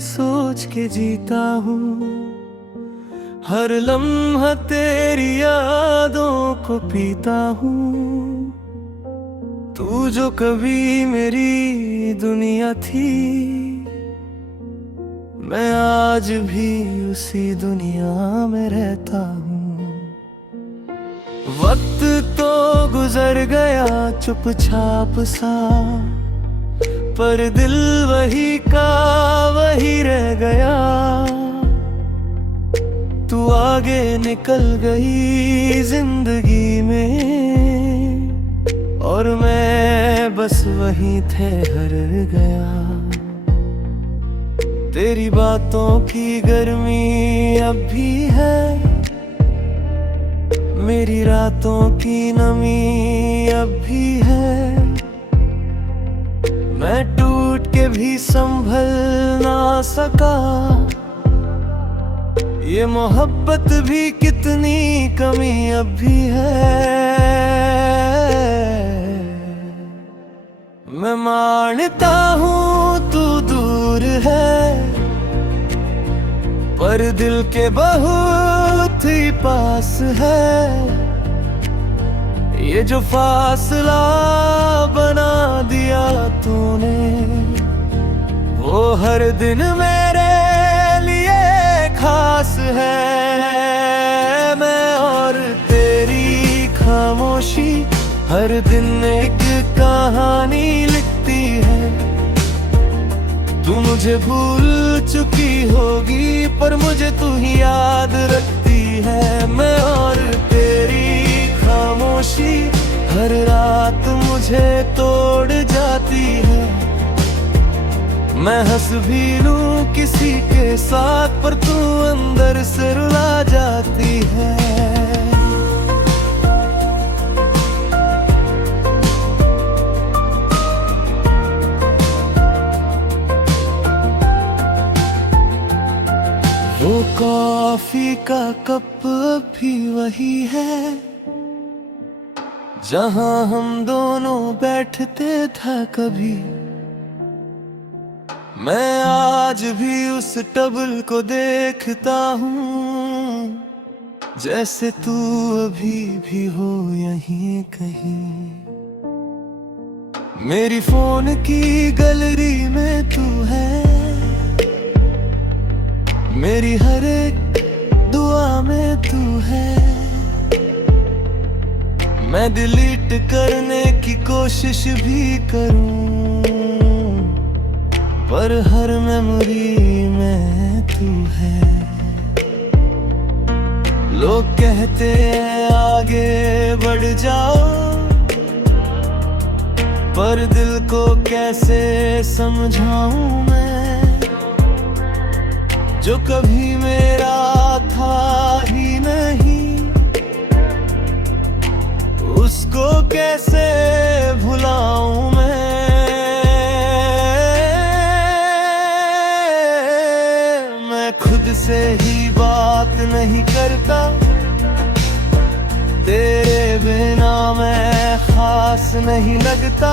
सोच के जीता हूँ, हर लम्हा तेरी यादों को पीता हूँ। तू जो कभी मेरी दुनिया थी, मैं आज भी उसी दुनिया में रहता हूँ। वक्त तो गुजर गया चुपचाप सा, पर दिल वही का वही रह गया। तू आगे निकल गई जिंदगी में, और मैं बस वहीं ठहर गया। तेरी बातों की गर्मी अब भी है, मेरी रातों की नमी अब भी है। मैं टूट के भी संभल ना सका, ये मोहब्बत भी कितनी कमी अब भी है। मैं मानता हूँ तू दूर है, पर दिल के बहुत ही पास है। ये जो फासला बना दिया तूने, वो हर दिन मेरे लिए खास है। मैं और तेरी खामोशी हर दिन एक कहानी लिखती है। तू मुझे भूल चुकी होगी, पर मुझे तू ही याद रखती है। मैं और तेरी खामोशी हर रात मुझे तोड़ जाती है। मैं हंस भी लूं किसी के साथ, पर तू अंदर से रुला जाती है। वो कॉफी का कप भी वही है, जहां हम दोनों बैठते था कभी। मैं आज भी उस टेबल को देखता हूँ, जैसे तू अभी भी हो यहीं कहीं। मेरी फोन की गैलरी में तू है, मेरी हर एक दुआ में तू है। मैं डिलीट करने की कोशिश भी करूं, पर हर मेमोरी में तू है। लोग कहते हैं आगे बढ़ जाओ, पर दिल को कैसे समझाऊं मैं, जो कभी मेरा था ही नहीं। उसको कैसे भुलाऊं मैं खुद से ही बात नहीं करता। तेरे बिना मैं खास नहीं लगता।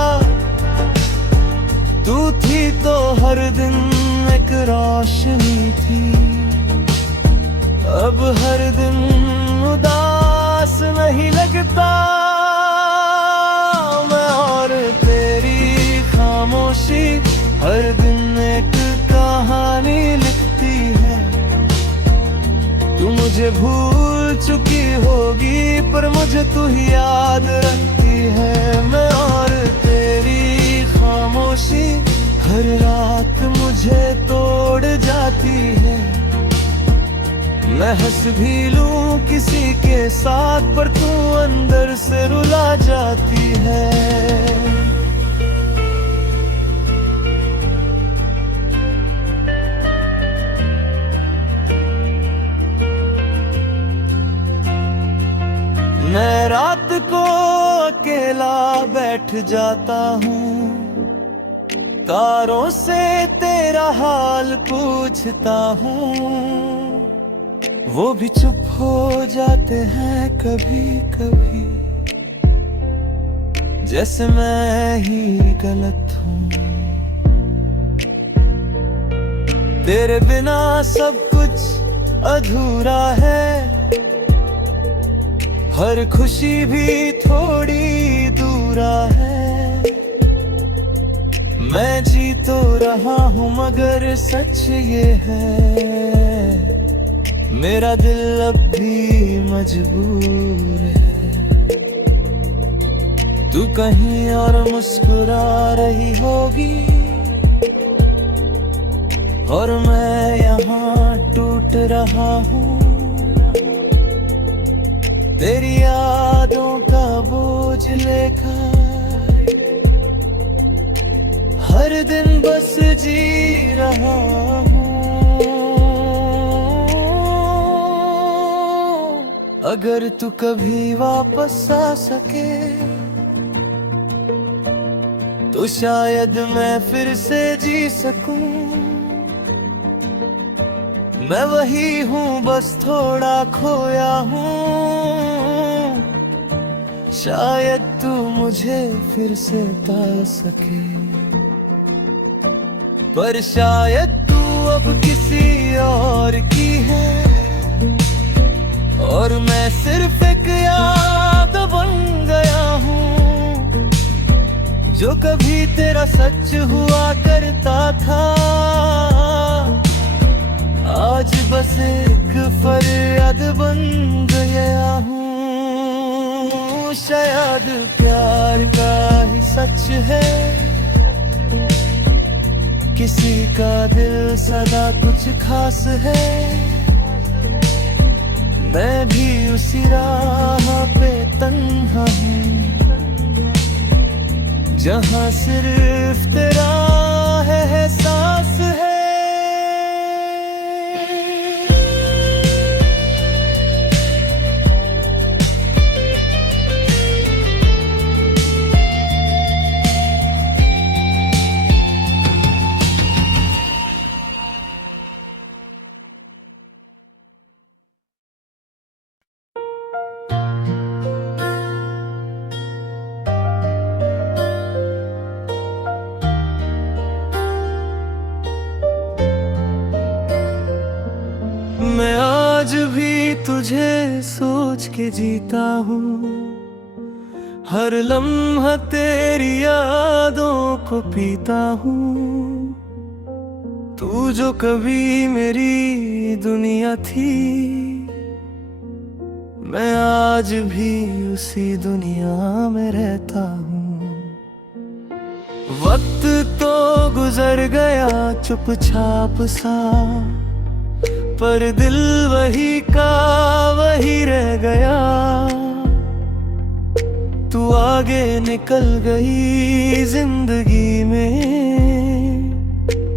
तू थी तो हर दिन एक रोशनी थी, अब हर दिन उदास नहीं लगता। मैं और तेरी खामोशी हर दिन एक कहानी लिखती है। तू मुझे भूल चुकी होगी, पर मुझे तू ही याद रखती है। मैं और तेरी खामोशी हर रात मुझे तोड़ जाती है। मैं हंस भी लूं किसी के साथ, पर तू अंदर से रुला जाती है। मैं रात को अकेला बैठ जाता हूँ, तारों से तेरा हाल पूछता हूँ। वो भी चुप हो जाते हैं कभी कभी, जैसे मैं ही गलत हूँ। तेरे बिना सब कुछ अधूरा है, हर खुशी भी थोड़ी दूरा है। मैं जी तो रहा हूँ मगर सच ये है, मेरा दिल अब भी मजबूर है। तू कहीं और मुस्कुरा रही होगी और मैं यहाँ टूट रहा हूँ। तेरी यादों का बोझ लेकर हर दिन बस जी रहा हूँ। अगर तू कभी वापस आ सके तो शायद मैं फिर से जी सकूं। मैं वही हूँ बस थोड़ा खोया हूँ, शायद तू मुझे फिर से पा सके। पर शायद तू अब किसी और की है और मैं सिर्फ एक याद बन गया हूँ, जो कभी तेरा सच हुआ करता था। आज बस एक फरियाद बन गया हूँ। शायद प्यार का ही सच है, किसी का दिल सदा कुछ खास है। मैं भी उसी राह पे तन्हा हूँ जहाँ सिर्फ तेरा है एहसास है। मैं आज भी तुझे सोच के जीता हूँ, हर लम्हा तेरी यादों को पीता हूँ। तू जो कभी मेरी दुनिया थी, मैं आज भी उसी दुनिया में रहता हूँ। वक्त तो गुजर गया चुपचाप सा, पर दिल वही का वही रह गया। तू आगे निकल गई जिंदगी में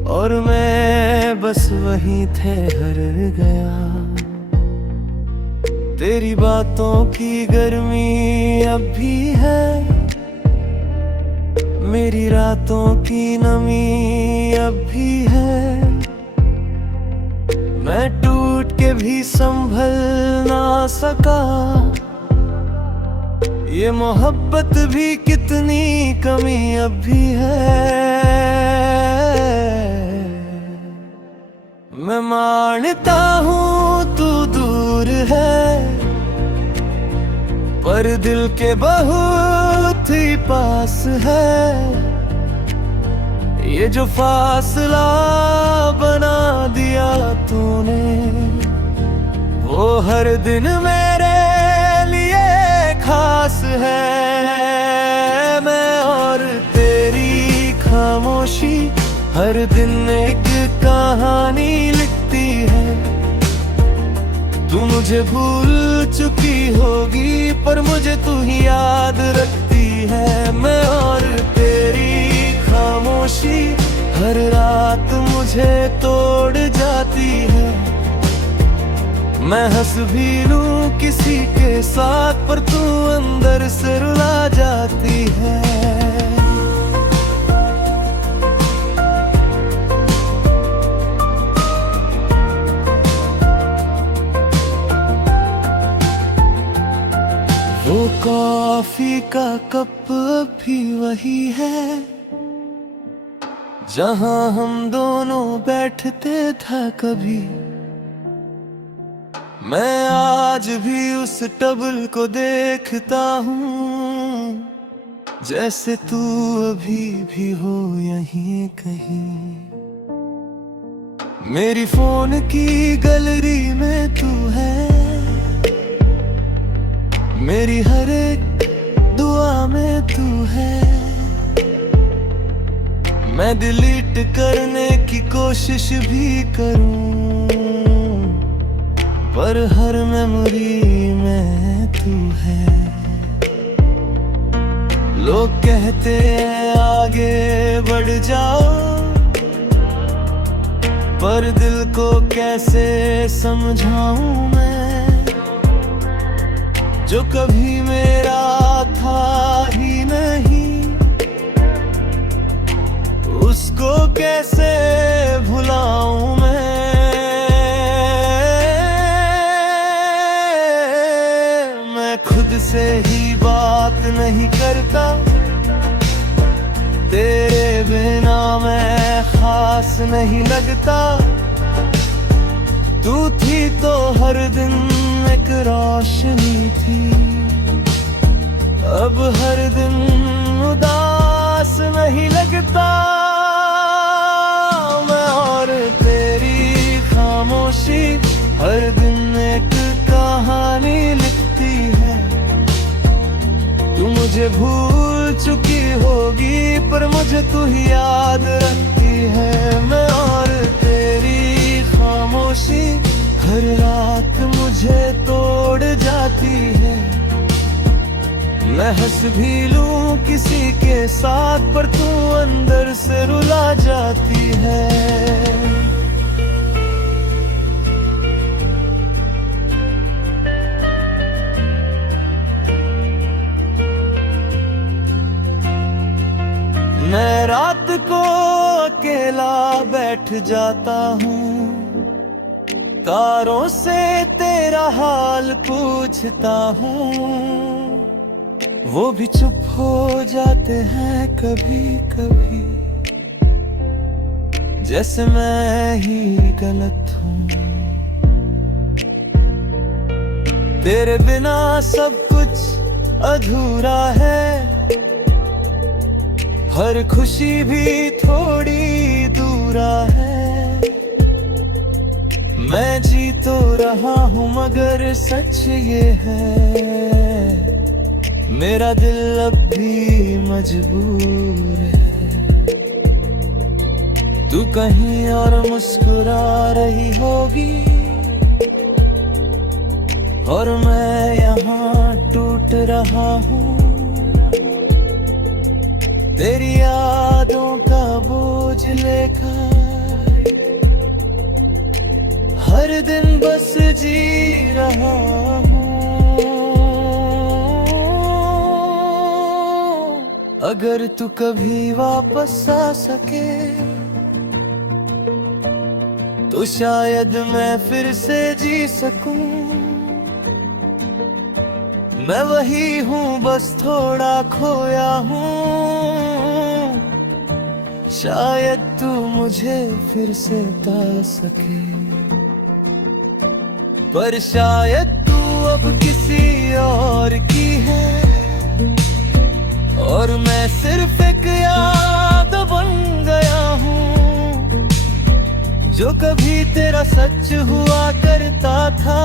और मैं बस वहीं ठहर गया। तेरी बातों की गर्मी अब भी है, मेरी रातों की नमी अब भी है। मैं टूट के भी संभल ना सका, ये मोहब्बत भी कितनी कमी अब भी है। मैं मानता हूँ तू दूर है, पर दिल के बहुत ही पास है। ये जो फासला बना दिया तूने, वो हर दिन मेरे लिए खास है। मैं और तेरी खामोशी हर दिन एक कहानी लिखती है। तू मुझे भूल चुकी होगी पर मुझे तू ही याद रखती है। मैं और तेरी खामोशी हर रात मुझे तोड़ जाती है। मैं हंस भी लूं किसी के साथ पर तू अंदर से रुला जाती है। वो कॉफी का कप भी वही है जहां हम दोनों बैठते था कभी। मैं आज भी उस टबल को देखता हूँ, जैसे तू अभी भी हो यहीं कहीं। मेरी फोन की गैलरी में तू है, मेरी हर एक दुआ में तू है। मैं डिलीट करने की कोशिश भी करूं, पर हर मेमोरी में तू है। लोग कहते हैं आगे बढ़ जाओ, पर दिल को कैसे समझाऊं मैं, जो कभी मेरा था ही नहीं। उसको कैसे भुलाऊं मैं खुद से ही बात नहीं करता। तेरे बिना मैं खास नहीं लगता। तू थी तो हर दिन एक रोशनी थी, अब हर दिन उदास नहीं लगता। मैं और तेरी खामोशी हर दिन एक कहानी लिखती है। तू मुझे भूल चुकी होगी, पर मुझे तू ही याद रखती है। मैं और तेरी खामोशी हर रात मुझे तोड़ जाती है। मैं हंस भी लूं किसी के साथ, पर तू अंदर से रुला जाती है। मैं रात को अकेला बैठ जाता हूँ, तारों से तेरा हाल पूछता हूँ। वो भी चुप हो जाते हैं कभी कभी, जैसे मैं ही गलत हूँ। तेरे बिना सब कुछ अधूरा है, हर खुशी भी थोड़ी दूरा है। मैं जी तो रहा हूँ मगर सच ये है, मेरा दिल अब भी मजबूर है। तू कहीं और मुस्कुरा रही होगी, और मैं यहाँ टूट रहा हूँ। तेरी यादों का बोझ लेकर हर दिन बस जी रहा हूँ। अगर तू कभी वापस आ सके, तो शायद मैं फिर से जी सकूं। मैं वही हूँ, बस थोड़ा खोया हूँ। शायद तू मुझे फिर से पा सके, पर शायद तू अब किसी और की है, और मैं सिर्फ एक याद बन गया हूँ, जो कभी तेरा सच हुआ करता था।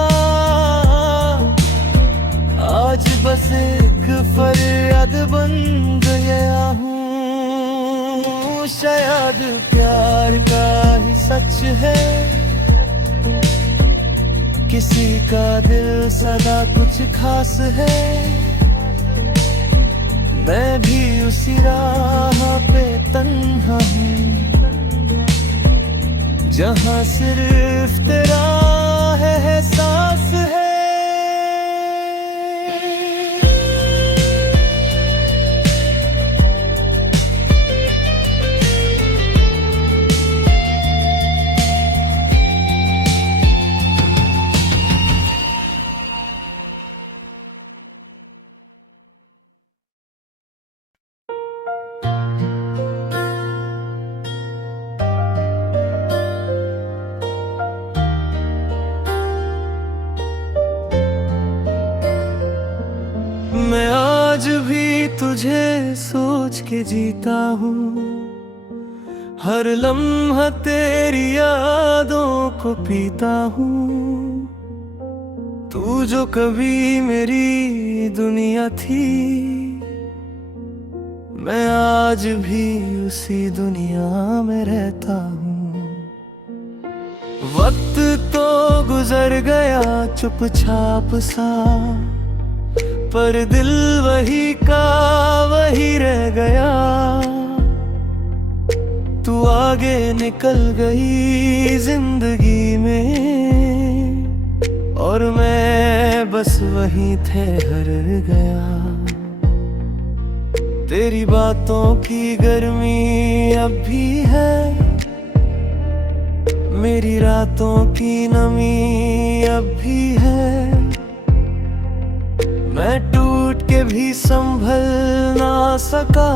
आज बस एक फरियाद बन गया हूँ। शायद प्यार का ही सच है, किसी का दिल सदा कुछ खास है। मैं भी उसी राह पे तन्हा हूँ, जहाँ सिर्फ तेरा है एहसास है। आज भी तुझे सोच के जीता हूँ, हर लम्हा तेरी यादों को पीता हूँ। तू जो कभी मेरी दुनिया थी, मैं आज भी उसी दुनिया में रहता हूँ। वक्त तो गुजर गया चुपचाप सा, पर दिल वही का वही रह गया। तू आगे निकल गई जिंदगी में, और मैं बस वहीं ठहर गया। तेरी बातों की गर्मी अब भी है, मेरी रातों की नमी अब भी है। मैं टूट के भी संभल ना सका,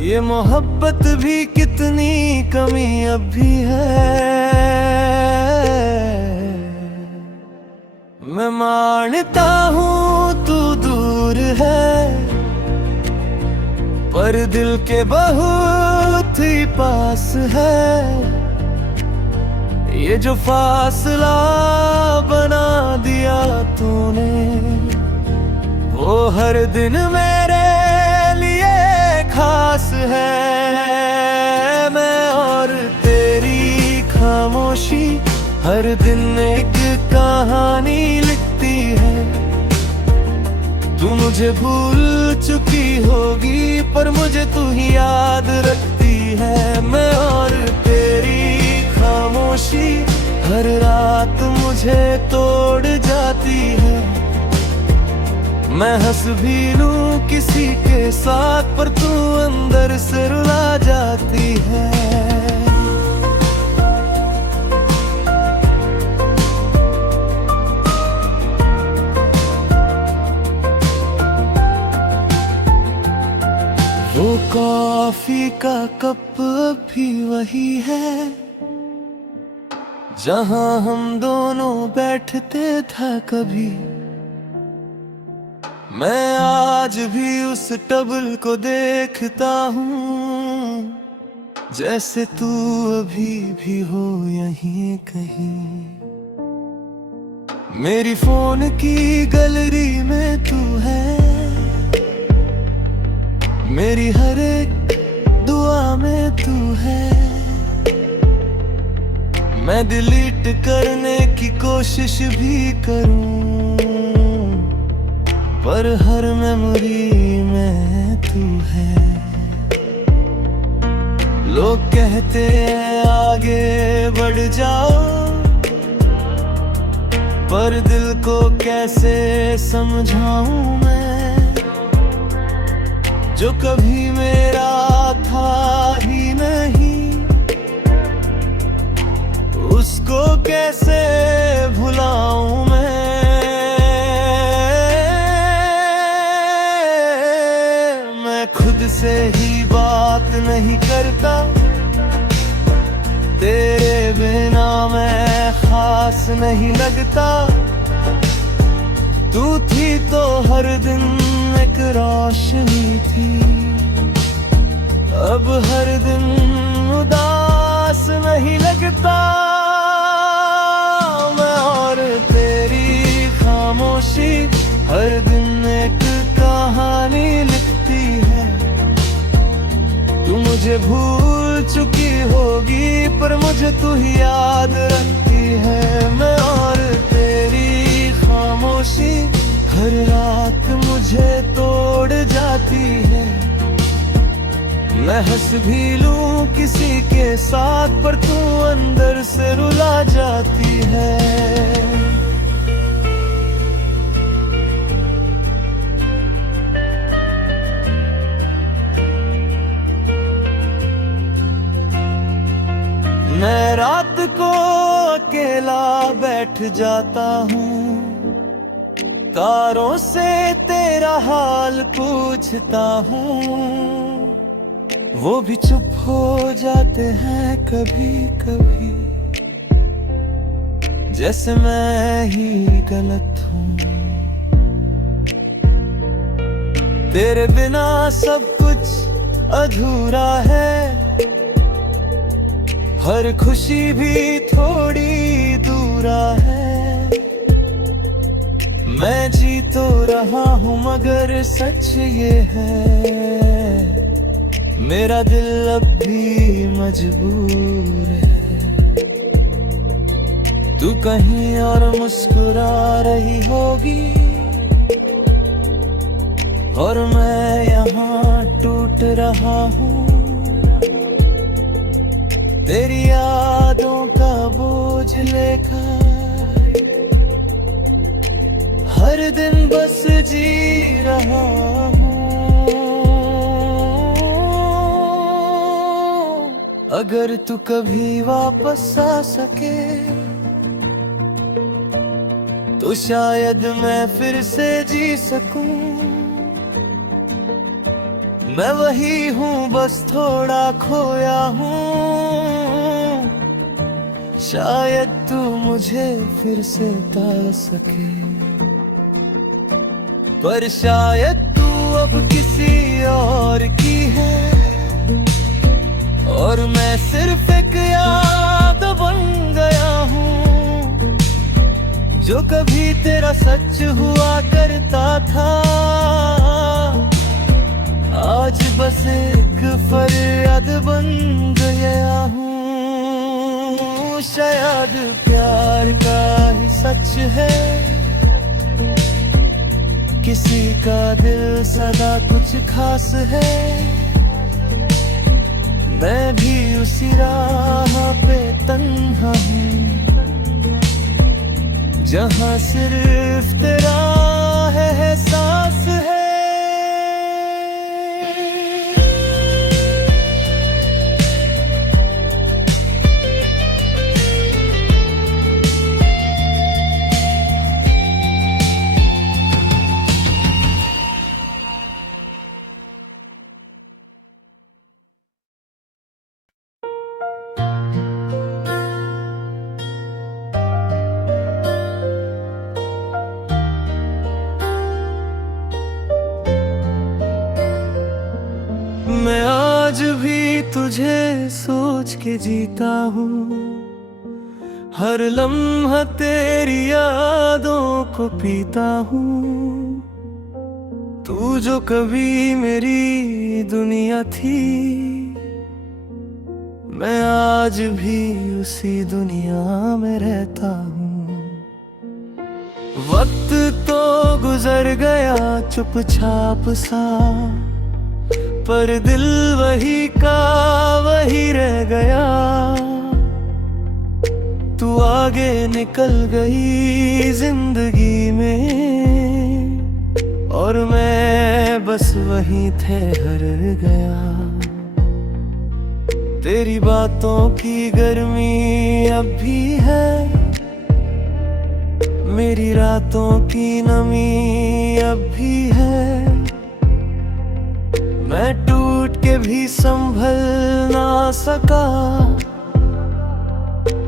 ये मोहब्बत भी कितनी कमी अब भी है। मैं मानता हूँ तू दूर है, पर दिल के बहुत ही पास है। ये जो फासला बना दिया तूने, वो हर दिन मेरे लिए खास है। मैं और तेरी खामोशी हर दिन एक कहानी लिखती है। तू मुझे भूल चुकी होगी, पर मुझे तू ही याद रखती है। मैं और तेरी खामोशी हर रात मुझे तोड़ जाती है। मैं हंस भी लूं किसी के साथ, पर तू अंदर से रुला जाती है। वो कॉफी का कप भी वही है, जहां हम दोनों बैठते था कभी। मैं आज भी उस टेबल को देखता हूँ, जैसे तू अभी भी हो यहीं कहीं। मेरी फोन की गैलरी में तू है, मेरी हर एक दुआ में तू है। मैं डिलीट करने की कोशिश भी करूं, पर हर मेमोरी में तू है। लोग कहते हैं आगे बढ़ जाओ, पर दिल को कैसे समझाऊं मैं, जो कभी मेरा था ही नहीं। उसको कैसे भुलाऊं मैं खुद से ही बात नहीं करता। तेरे बिना मैं खास नहीं लगता। तू थी तो हर दिन एक रोशनी थी, अब हर दिन उदास नहीं लगता। मैं और तेरी खामोशी हर दिन एक कहानी लिखती है। तू मुझे भूल चुकी होगी, पर मुझे तू ही याद रखती है। मैं और तेरी खामोशी हर रात मुझे तोड़ जाती है। मैं हंस भी लूं किसी के साथ, पर तू अंदर से रुला जाती है। मैं रात को अकेला बैठ जाता हूँ, तारों से तेरा हाल पूछता हूँ। वो भी चुप हो जाते हैं कभी कभी, जैसे मैं ही गलत हूँ। तेरे बिना सब कुछ अधूरा है, हर खुशी भी थोड़ी दूरा है। मैं जी तो रहा हूँ मगर सच ये है, मेरा दिल अब भी मजबूर है। तू कहीं और मुस्कुरा रही होगी और मैं यहाँ टूट रहा हूँ। तेरी यादों का बोझ लेकर हर दिन बस जी रहा हूँ। अगर तू कभी वापस आ सके तो शायद मैं फिर से जी सकूं। मैं वही हूँ बस थोड़ा खोया हूँ, शायद तू मुझे फिर से पा सके। पर शायद तू अब किसी और की है और मैं सिर्फ एक याद बन गया हूँ, जो कभी तेरा सच हुआ करता था। आज बस एक फरियाद बन गया हूँ। शायद प्यार का ही सच है, किसी का दिल सदा कुछ खास है। मैं भी उसी राह पे तन्हा हूँ, जहाँ सिर्फ तेरा है एहसास है। मैं आज भी तुझे सोच के जीता हूँ, हर लम्हा तेरी यादों को पीता हूँ। तू जो कभी मेरी दुनिया थी, मैं आज भी उसी दुनिया में रहता हूँ। वक्त तो गुजर गया चुपचाप सा, पर दिल वही का वही रह गया। तू आगे निकल गई जिंदगी में और मैं बस वहीं ठहर गया। तेरी बातों की गर्मी अब भी है, मेरी रातों की नमी अब भी है। मैं टूट के भी संभल ना सका,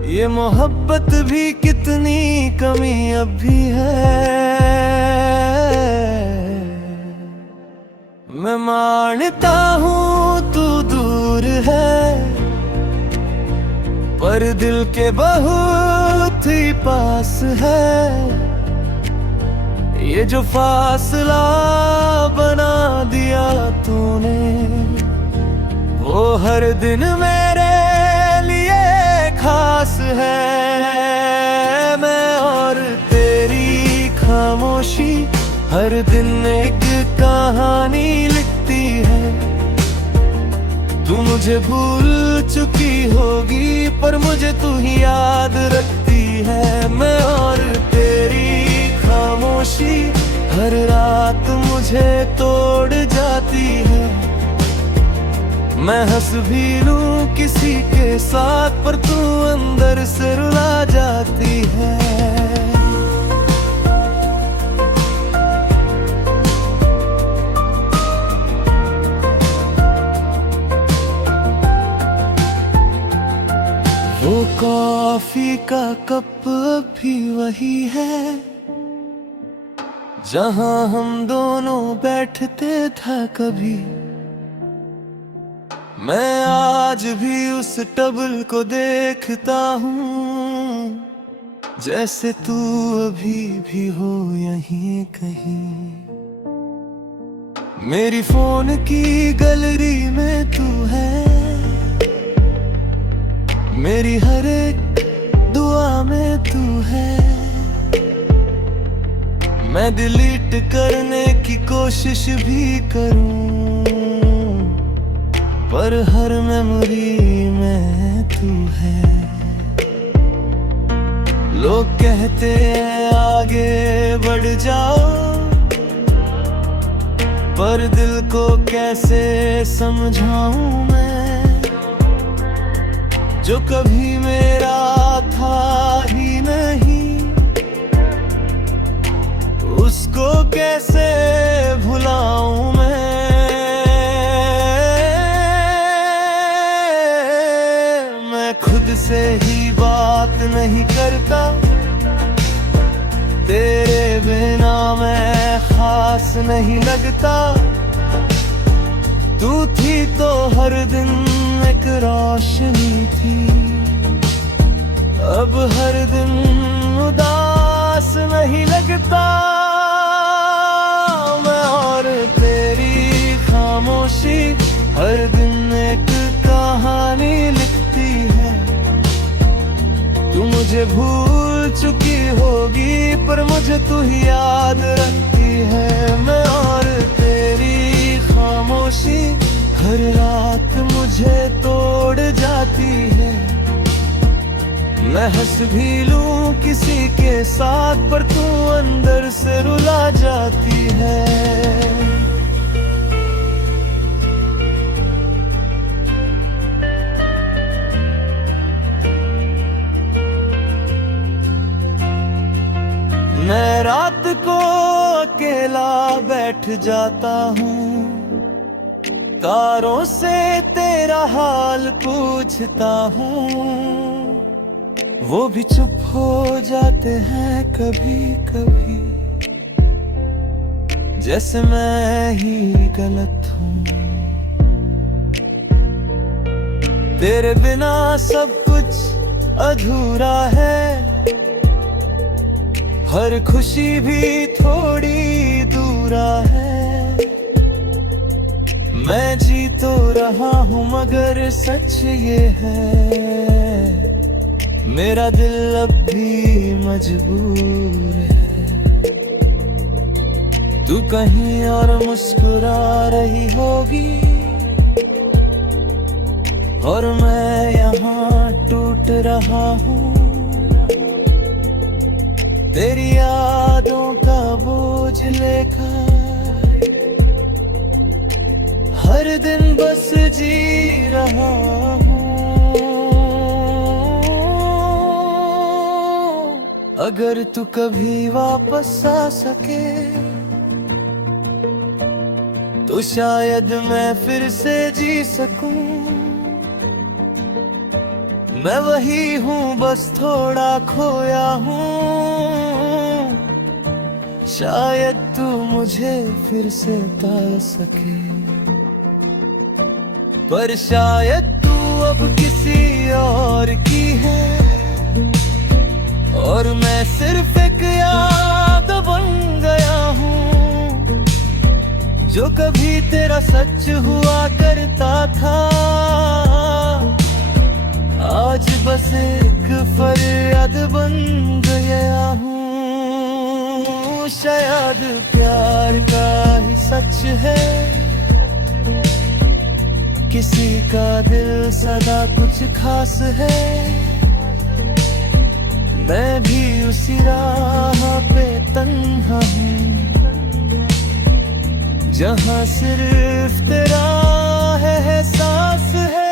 ये मोहब्बत भी कितनी कमी अब भी है। मैं मानता हूँ तू दूर है, पर दिल के बहुत ही पास है। ये जो फासला बना दिया तूने, वो हर दिन मेरे लिए खास है। मैं और तेरी खामोशी हर दिन एक कहानी लिखती है। तू मुझे भूल चुकी होगी पर मुझे तू ही याद रखती है। मैं और तेरी खामोशी हर रात मुझे तोड़ जाती है। मैं हंस भी लूं किसी के साथ, पर तू अंदर से रुला जाती है। वो कॉफी का कप भी वही है, जहां हम दोनों बैठते था कभी, मैं आज भी उस टबल को देखता हूँ, जैसे तू अभी भी हो यहीं कहीं। मेरी फोन की गैलरी में तू है, मेरी हर एक दुआ में तू है। मैं डिलीट करने की कोशिश भी करूं, पर हर मेमोरी में तू है। लोग कहते हैं आगे बढ़ जाओ, पर दिल को कैसे समझाऊं मैं, जो कभी मेरा था ही नहीं। उसको कैसे भुलाऊं मैं खुद से ही बात नहीं करता, तेरे बिना मैं खास नहीं लगता। तू थी तो हर दिन एक रोशनी थी, अब हर दिन उदास नहीं लगता। मैं और तेरी खामोशी हर दिन एक कहानी लिखती है। तू मुझे भूल चुकी होगी, पर मुझे तू ही याद रखती है। मैं और तेरी खामोशी हर रात मुझे तोड़ जाती है। मैं हंस भी लूं किसी के साथ, पर तू अंदर से रुला जाती है। मैं रात को अकेला बैठ जाता हूँ, तारों से तेरा हाल पूछता हूँ। वो भी चुप हो जाते हैं कभी कभी, जैसे मैं ही गलत हूँ। तेरे बिना सब कुछ अधूरा है, हर खुशी भी थोड़ी दूरा है। मैं जी तो रहा हूँ मगर सच ये है, मेरा दिल अब भी मजबूर है। तू कहीं और मुस्कुरा रही होगी, और मैं यहाँ टूट रहा हूँ। तेरी यादों का बोझ लेकर हर दिन बस जी रहा हूँ। अगर तू कभी वापस आ सके, तो शायद मैं फिर से जी सकूं। मैं वही हूँ, बस थोड़ा खोया हूँ। शायद तू मुझे फिर से पा सके, पर शायद तू अब किसी और की है, और मैं सिर्फ एक याद बन गया हूँ, जो कभी तेरा सच हुआ करता था। आज बस एक फरियाद बन गया हूँ। शायद प्यार का ही सच है, किसी का दिल सदा कुछ खास है। मैं भी उसी राह पे तन्हा हूँ, जहाँ सिर्फ तेरा है एहसास है।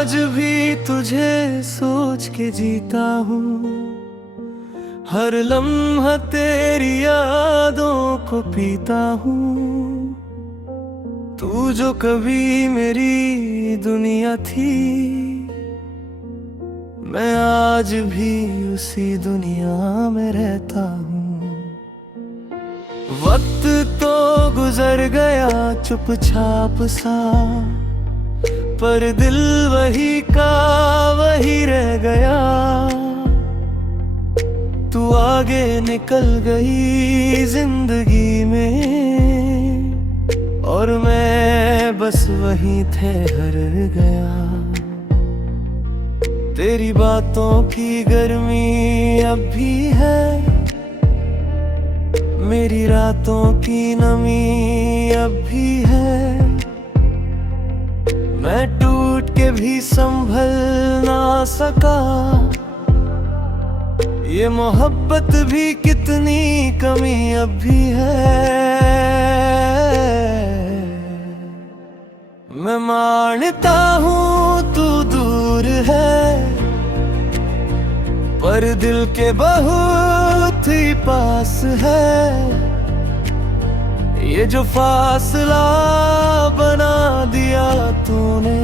आज भी तुझे सोच के जीता हूँ, हर लम्हा तेरी यादों को पीता हूँ। तू जो कभी मेरी दुनिया थी, मैं आज भी उसी दुनिया में रहता हूँ। वक्त तो गुजर गया चुपचाप सा, पर दिल वही का वही रह गया। तू आगे निकल गई जिंदगी में, और मैं बस वहीं ठहर गया। तेरी बातों की गर्मी अब भी है, मेरी रातों की नमी अब भी है। मैं टूट के भी संभल ना सका, ये मोहब्बत भी कितनी कमी अब भी है। मैं मानता हूँ तू दूर है, पर दिल के बहुत ही पास है। ये जो फासला बना दिया तूने,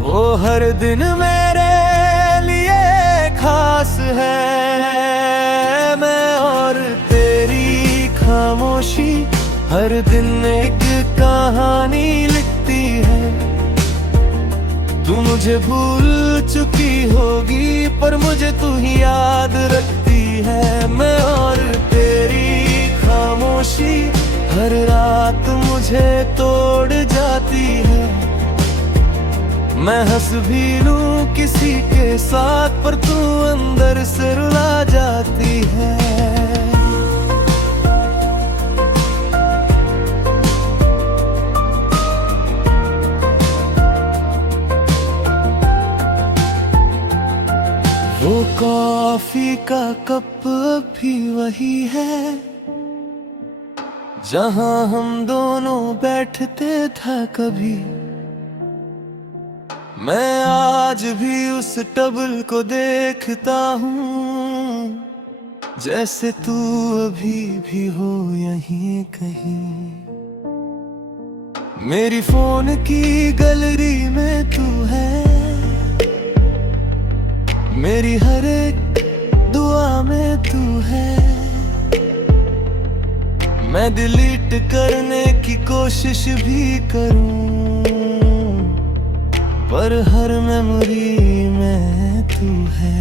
वो हर दिन मेरे लिए खास है। मैं और तेरी खामोशी हर दिन एक कहानी लिखती है। तू मुझे भूल चुकी होगी, पर मुझे तू ही याद रखती है। मैं और तेरी खामोशी हर रात मुझे तोड़ जाती है। मैं हंस भी लूं किसी के साथ, पर तू अंदर से रुला जाती है। वो कॉफी का कप भी वही है, जहां हम दोनों बैठते था कभी। मैं आज भी उस टेबल को देखता हूँ, जैसे तू अभी भी हो यहीं कहीं। मेरी फोन की गैलरी में तू है, मेरी हर एक दुआ में तू है। मैं डिलीट करने की कोशिश भी करूं, पर हर मेमोरी में तू है।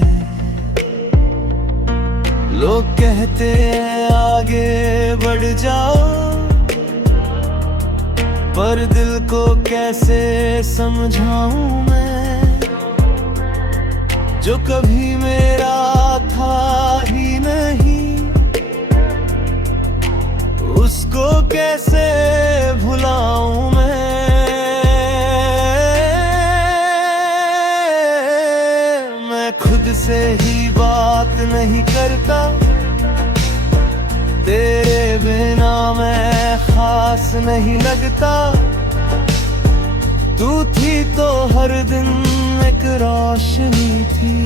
लोग कहते हैं आगे बढ़ जाओ, पर दिल को कैसे समझाऊं मैं, जो कभी मेरा था ही नहीं। उसको कैसे भुलाऊं मैं खुद से ही बात नहीं करता। तेरे बिना मैं खास नहीं लगता। तू थी तो हर दिन एक रोशनी थी,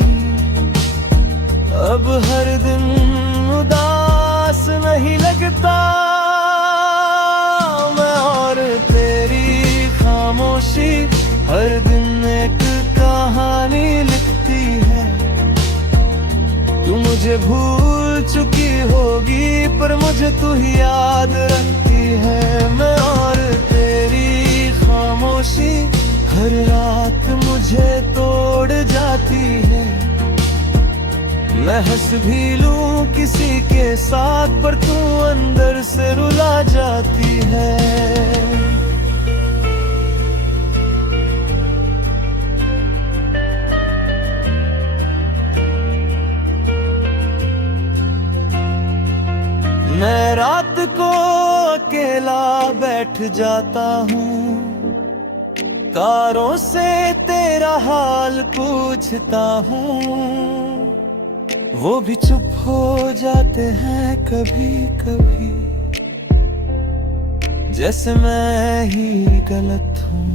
अब हर दिन उदास नहीं लगता। मैं और तेरी खामोशी हर दिन एक कहानी लिखती है। तू मुझे भूल चुकी होगी, पर मुझे तू ही याद रखती है। मैं और तेरी खामोशी हर रात मुझे तोड़ जाती है। मैं हंस भी लूं किसी के साथ, पर तू अंदर से रुला जाती है। मैं रात को अकेला बैठ जाता हूँ, तारों से तेरा हाल पूछता हूँ। वो भी चुप हो जाते हैं कभी कभी, जैसे मैं ही गलत हूँ।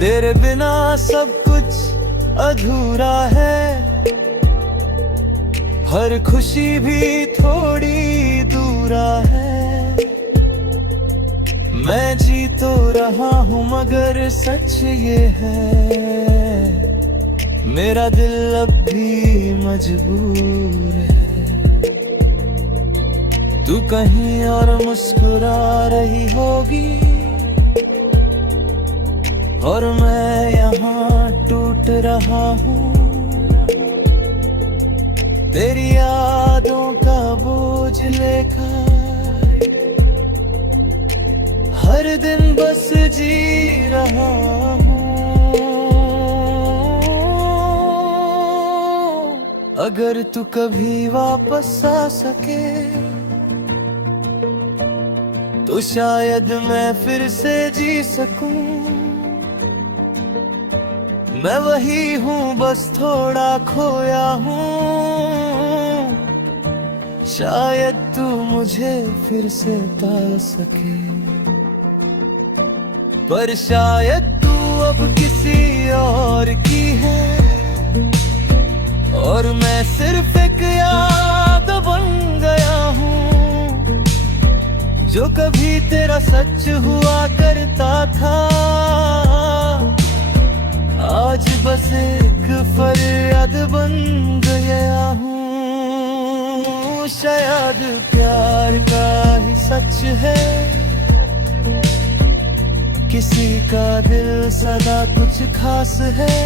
तेरे बिना सब कुछ अधूरा है, हर खुशी भी थोड़ी दूरा है। मैं जी तो रहा हूँ मगर सच ये है, मेरा दिल अब भी मजबूर है। तू कहीं और मुस्कुरा रही होगी और मैं यहाँ टूट रहा हूँ। तेरी यादों का बोझ लेकर हर दिन बस जी रहा हूँ। अगर तू कभी वापस आ सके तो शायद मैं फिर से जी सकूं। मैं वही हूँ बस थोड़ा खोया हूँ, शायद तू मुझे फिर से पा सके। पर शायद तू अब किसी और की है और मैं सिर्फ एक याद बन गया हूँ, जो कभी तेरा सच हुआ करता था। आज बस एक फरियाद बन गया हूँ। शायद प्यार का ही सच है, किसी का दिल सदा कुछ खास है।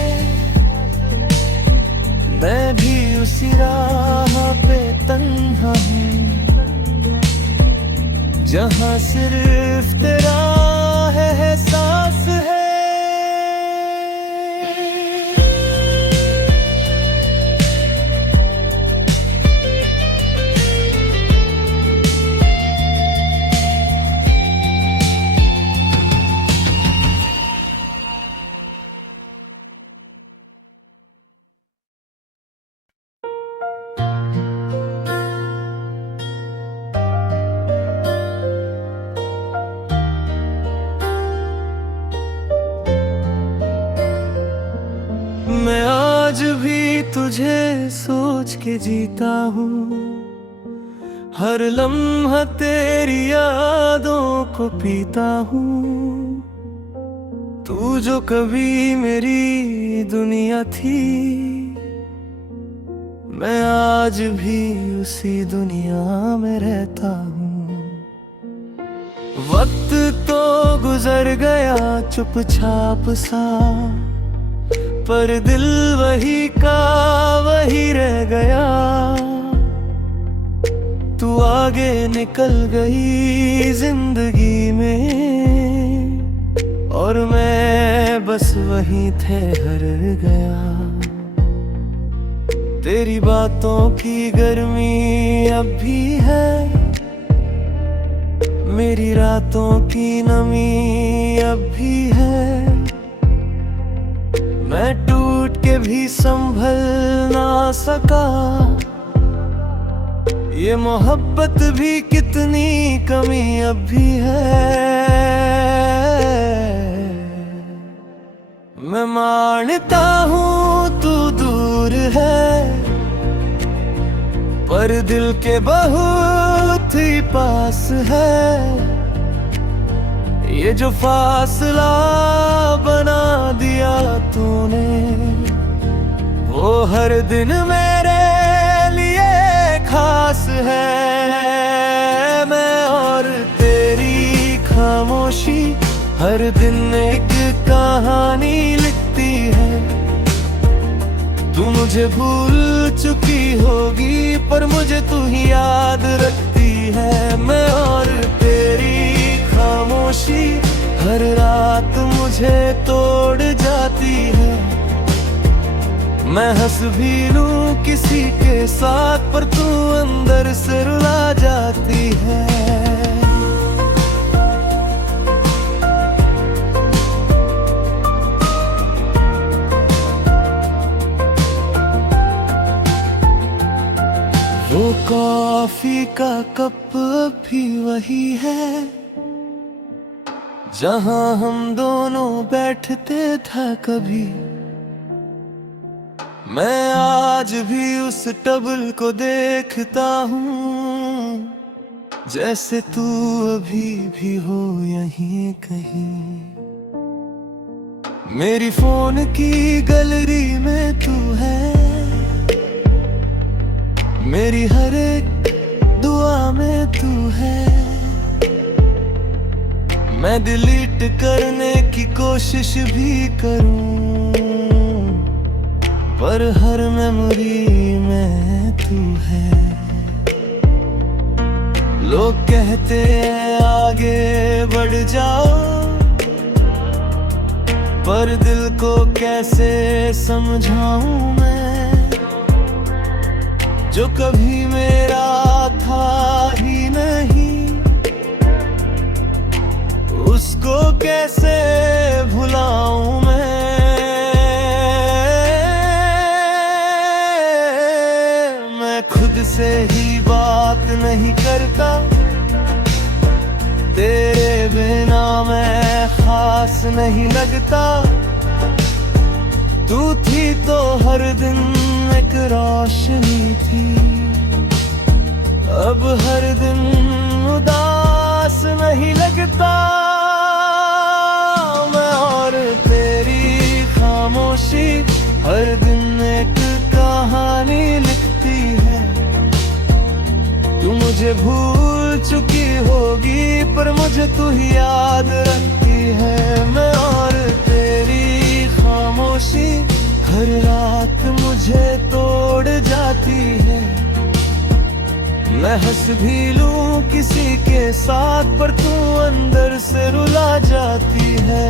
मैं भी उसी राह पे तन्हा हूँ, जहाँ सिर्फ तेरा है एहसास है। मैं आज भी तुझे सोच के जीता हूँ, हर लम्हा तेरी यादों को पीता हूँ। तू जो कभी मेरी दुनिया थी, मैं आज भी उसी दुनिया में रहता हूँ। वक्त तो गुजर गया चुपचाप सा, पर दिल वही का वही रह गया। तू आगे निकल गई जिंदगी में और मैं बस वहीं ठहर गया। तेरी बातों की गर्मी अब भी है, मेरी रातों की नमी अब भी है। मैं टूट के भी संभल ना सका, ये मोहब्बत भी कितनी कमी अब भी है। मैं मानता हूँ तू दूर है, पर दिल के बहुत ही पास है। ये जो फासला बना दिया तूने, वो हर दिन मेरे लिए खास है। मैं और तेरी खामोशी हर दिन एक कहानी लिखती है। तू मुझे भूल चुकी होगी पर मुझे तू ही याद रखती है। मैं और तेरी खामोशी हर रात मुझे तोड़ जाती है। मैं हंस भी लूं किसी के साथ, पर तू अंदर से रुला जाती है। वो कॉफी का कप भी वही है, जहां हम दोनों बैठते था कभी। मैं आज भी उस टबल को देखता हूँ, जैसे तू अभी भी हो यहीं कहीं। मेरी फोन की गैलरी में तू है, मेरी हर एक दुआ में तू है। मैं डिलीट करने की कोशिश भी करूं, पर हर मेमोरी में तू है। लोग कहते हैं आगे बढ़ जाओ, पर दिल को कैसे समझाऊं मैं, जो कभी मेरा था ही नहीं। उसको कैसे भुलाऊं मैं खुद से ही बात नहीं करता। तेरे बिना मैं खास नहीं लगता। तू थी तो हर दिन एक रोशनी थी, अब हर दिन उदास नहीं लगता। मैं और तेरी खामोशी हर दिन एक कहानी लिखती है। तू मुझे भूल चुकी होगी, पर मुझे तू ही याद रखती है। मैं और तेरी खामोशी हर रात मुझे तोड़ जाती है। मैं हंस भी लूं किसी के साथ, पर तू अंदर से रुला जाती है।